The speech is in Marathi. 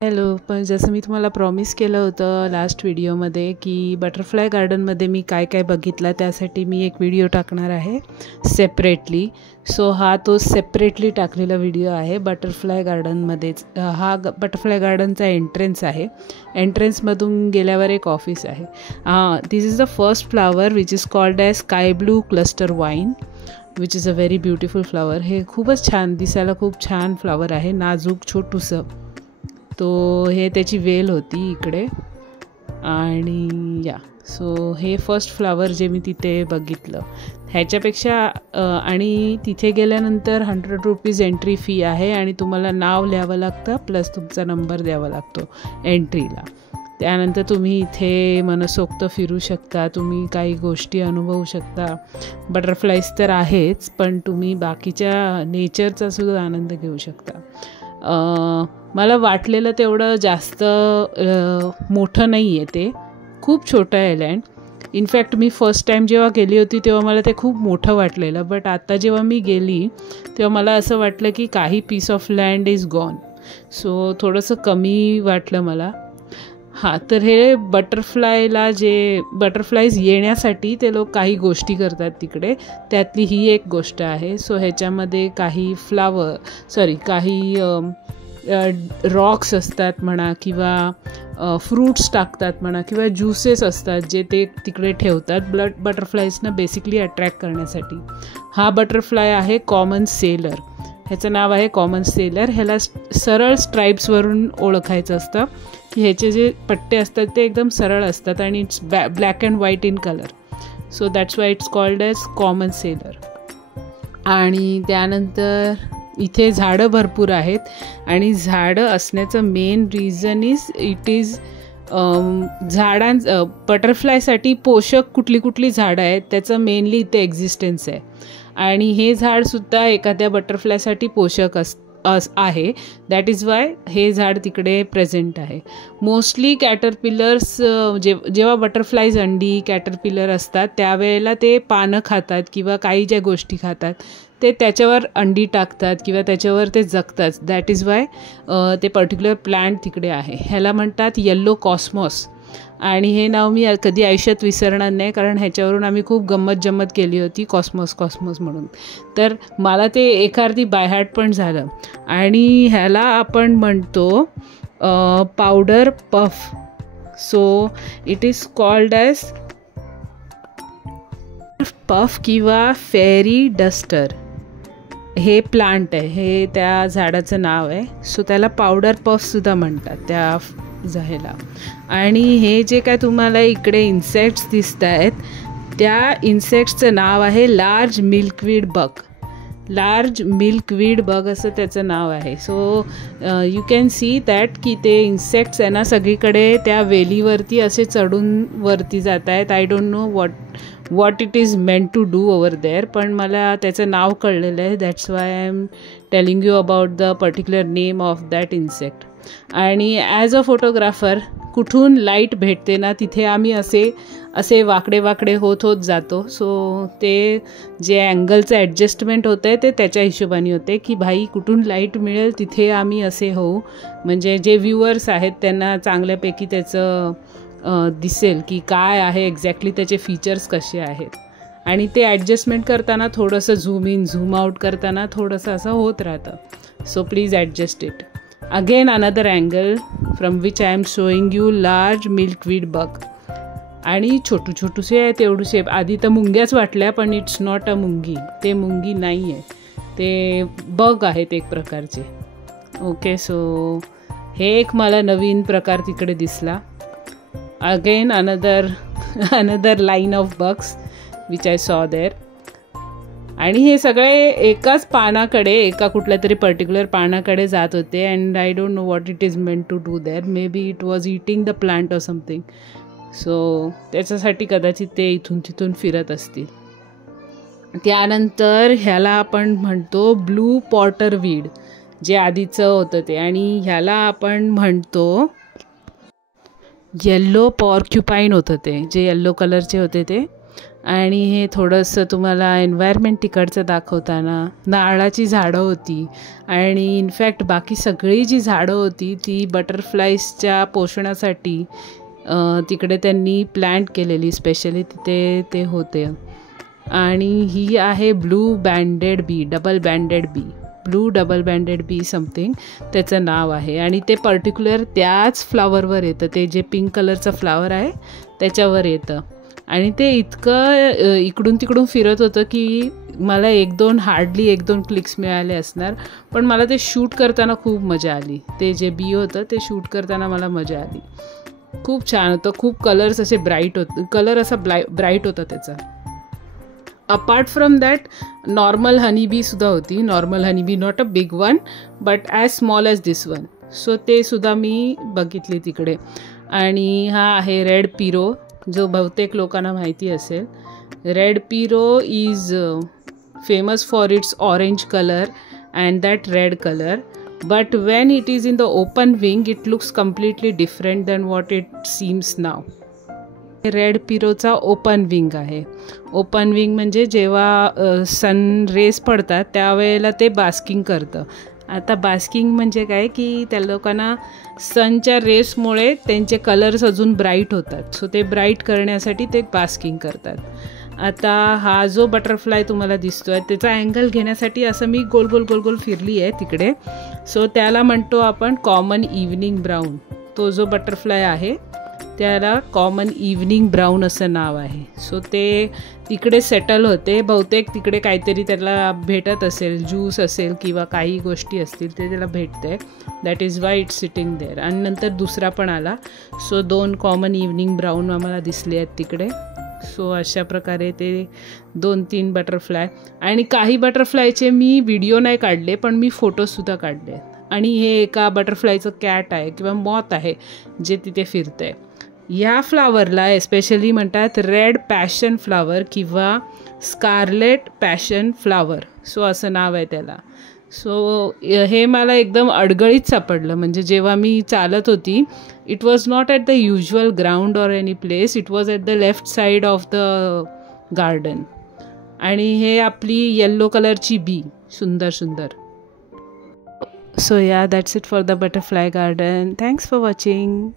हॅलो. पण जसं मी तुम्हाला प्रॉमिस केलं होतं लास्ट व्हिडिओमध्ये की बटरफ्लाय गार्डनमध्ये मी काय काय बघितलं, त्यासाठी मी एक व्हिडिओ टाकणार आहे सेपरेटली. सो हा तो सेपरेटली टाकलेला व्हिडिओ आहे. बटरफ्लाय गार्डनमध्येच हा बटरफ्लाय गार्डनचा एंट्रन्स आहे. एंट्रन्समधून गेल्यावर एक ऑफिस आहे. This is the first flower which is called as sky blue cluster vine which is a very beautiful flower. हे खूपच छान दिसायला, खूप छान फ्लावर आहे, नाजूक छोटूसं. तो हे त्याची वेल होती इकडे. आणि सो हे फर्स्ट फ्लावर जे मी तिथे बघितलं. ह्याच्यापेक्षा आणि तिथे गेल्यानंतर 100 रुपीज एंट्री फी आहे आणि तुम्हाला नाव लिहावं लागतं प्लस तुमचा नंबर द्यावा लागतो एंट्रीला. त्यानंतर तुम्ही इथे मनसोक्त फिरू शकता, तुम्ही काही गोष्टी अनुभवू शकता. बटरफ्लाईज तर आहेच, पण तुम्ही बाकीच्या नेचरचा सुद्धा आनंद घेऊ शकता. मला वाटलेलं तेवढं जास्त मोठं नाही आहे, ते खूप छोटं आहे लँड. इनफॅक्ट मी फर्स्ट टाईम जेव्हा गेली होती तेव्हा मला ते खूप मोठं वाटलेलं, बट आता जेव्हा मी गेली तेव्हा मला असं वाटलं की काही piece of land is gone. So थोडंसं कमी वाटलं मला. तर हे बटरफ्लाईज येण्यासाठी ते लोक काही गोष्टी करतात तिकडे, त्यातली ही एक गोष्ट आहे. सो ह्याच्यामध्ये काही काही रॉक्स असतात म्हणा, किंवा फ्रूट्स टाकतात म्हणा, किंवा ज्युसेस असतात जे ते तिकडे ठेवतात बटरफ्लाईजना बेसिकली अट्रॅक्ट करण्यासाठी. हा बटरफ्लाय आहे कॉमन सेलर. ह्याचं नाव आहे कॉमन सेलर. ह्याला सरळ स्ट्राईप्सवरून ओळखायचं असतं की ह्याचे जे पट्टे असतात ते एकदम सरळ असतात आणि it's black and white in colour. So that's why it's called as common seller. आणि त्यानंतर इथे झाडं भरपूर आहेत, आणि झाडं असण्याचं मेन रिझन इज बटरफ्लायसाठी पोषक कुठली झाडं आहेत त्याचं मेनली इथे एक्झिस्टन्स आहे. आणि हे झाडसुद्धा एखाद्या बटरफ्लायसाठी पोषक आहे. दॅट इज वाय हे झाड तिकडे प्रेझेंट आहे. मोस्टली कॅटरपिलर्स जेव्हा बटरफ्लायज अंडी कॅटरपिलर असतात त्यावेळेला ते पानं खातात किंवा काही ज्या गोष्टी खातात ते त्याच्यावर अंडी टाकतात किंवा त्याच्यावर ते जगतात. दॅट इज वाय ते पर्टिक्युलर प्लांट तिकडे आहे. ह्याला म्हणतात येल्लो कॉस्मॉस. आणि हे नाव मी कधी आयुष्यात विसरणार नाही, कारण ह्याच्यावरून आम्ही खूप गंमत केली होती, कॉस्मॉस म्हणून. तर मला ते एखादी बायहार्ट पण झालं. आणि ह्याला आपण म्हणतो powder puff. So it is called as puff किंवा फेरी डस्टर. हे प्लांट आहे, हे त्या झाडाचं नाव आहे. सो त्याला पावडर पफसुद्धा म्हणतात त्या ह्याला. आणि हे जे काय तुम्हाला इकडे इन्सेक्ट्स दिसत आहेत त्या इन्सेक्ट्सचं नाव आहे लार्ज मिल्कवीड बग असं त्याचं नाव आहे. So you can see that की ते इन्सेक्ट्स आहे ना सगळीकडे त्या वेलीवरती असे चढून वरती जात आहेत. I don't no what it is meant to do over there, पण मला त्याचं नाव कळलेलं आहे. That's why I am telling you about the particular name of that insect. आणि ॲज अ फोटोग्राफर कुठून लाईट भेटते ना तिथे आम्ही असे वाकडे होत जातो. सो ते जे अँगलचं ॲडजस्टमेंट होतं आहे ते त्याच्या हिशोबाने होते की भाई कुठून लाईट मिळेल तिथे आम्ही असे होऊ, म्हणजे जे व्ह्युअर्स आहेत त्यांना चांगल्यापैकी त्याचं दिसेल की काय आहे एक्झॅक्टली त्याचे फीचर्स कसे आहेत. आणि ते ॲडजस्टमेंट करताना थोडंसं झूम इन झूम आउट करताना थोडंसं असं होत राहतं. So please adjust it. Again another angle from which I am showing you large milkweed bug. आणि छोटूसे आहे तेवढूसे. आधी तर मुंग्याच वाटल्या, पण इट्स नॉट अ मुंगी. ते मुंगी नाही आहे, ते बग आहेत एक प्रकारचे. ओके. सो हे एक मला नवीन प्रकार तिकडे दिसला. Again another line of bugs which I saw there. आणि हे सगळे एकाच पानाकडे, एका कुठल्या तरी पर्टिक्युलर पानाकडे जात होते. And I don't know what it is meant to do there. Maybe it was eating the plant or something. So त्याच्यासाठी कदाचित ते इथून तिथून फिरत असतील. त्यानंतर ह्याला आपण म्हणतो ब्लू पॉटर वीड, जे आधीचं होतं ते. आणि ह्याला आपण म्हणतो येल्लो पॉर्क्युपाईन होतं ते, जे येल्लो कलरचे होते ते. आणि हे थोडंसं तुम्हाला एन्व्हायरमेंट तिकडचं दाखवताना नारळाची झाडं होती आणि इनफॅक्ट बाकी सगळी जी झाडं होती ती बटरफ्लाईजच्या पोषणासाठी तिकडे त्यांनी प्लॅन्ट केलेली, स्पेशली तिथे ते होते. आणि ही आहे blue banded bee, double banded bee, blue double banded bee something त्याचं नाव आहे. आणि ते पर्टिक्युलर त्याच फ्लावरवर येतं, ते जे पिंक कलरचं फ्लावर आहे त्याच्यावर येतं. आणि ते इतकं इकडून तिकडून फिरत होतं की मला हार्डली एक दोन क्लिक्स मिळाले असणार, पण मला ते शूट करताना खूप मजा आली. ते जे बी होतं ते शूट करताना मला मजा आली. खूप छान होतं, खूप कलर्स असे कलर असा ब्राईट होता त्याचा. Apart from that normal honeybee सुद्धा होती. Normal honeybee, not a big one but as small as this one. So ते सुद्धा मी बघितले तिकडे. आणि हा आहे रेड पिरो, जो बहुतेक लोकांना माहिती असेल. Red pierrot is famous for its orange colour and that red colour, but when it is in the open wing it looks completely different than what it seems now. Red पिरोचा ओपन विंग आहे. ओपन विंग म्हणजे जेव्हा सन रेस पडतात त्यावेळेला ते बास्किंग करतं. आता बास्किंग म्हणजे काय की त्या लोकांना सनच्या रेसमुळे त्यांचे कलर्स अजून ब्राईट होतात, सो ते ब्राईट करण्यासाठी ते बास्किंग करतात. आता हा जो बटरफ्लाय तुम्हाला दिसतो आहे त्याचा अँगल घेण्यासाठी असं मी गोल गोल गोल गोल फिरली आहे तिकडे. सो त्याला म्हणतो आपण कॉमन इव्हनिंग ब्राऊन. तो जो बटरफ्लाय आहे त्याला कॉमन इव्हनिंग ब्राऊन असं नाव आहे. सो ते तिकडे सेटल होते. बहुतेक तिकडे काहीतरी त्याला भेटत असेल, ज्यूस असेल किंवा काही गोष्टी असतील ते त्याला भेटते. That is why it's sitting there. आणि नंतर दुसरा पण आला. सो 2 कॉमन इव्हनिंग ब्राऊन आम्हाला दिसले आहेत तिकडे. सो अशा प्रकारे ते 2-3 बटरफ्लाय. आणि काही बटरफ्लायचे मी व्हिडिओ नाही काढले पण मी फोटोसुद्धा काढले. आणि हे एका बटरफ्लायचं कॅट आहे किंवा मॉथ आहे जे तिथे फिरतं आहे. ह्या फ्लावरला एस्पेशली म्हणतात रेड पॅशन फ्लावर किंवा स्कारलेट पॅशन फ्लावर. सो असं नाव आहे त्याला. सो हे मला एकदम अडगळीत सापडलं. म्हणजे जेव्हा मी चालत होती it was not at the usual ground or any place, it was at the left side of the garden. आणि हे आपली येल्लो कलरची बी, सुंदर सुंदर. सो या that's it for the butterfly garden. Thanks for watching.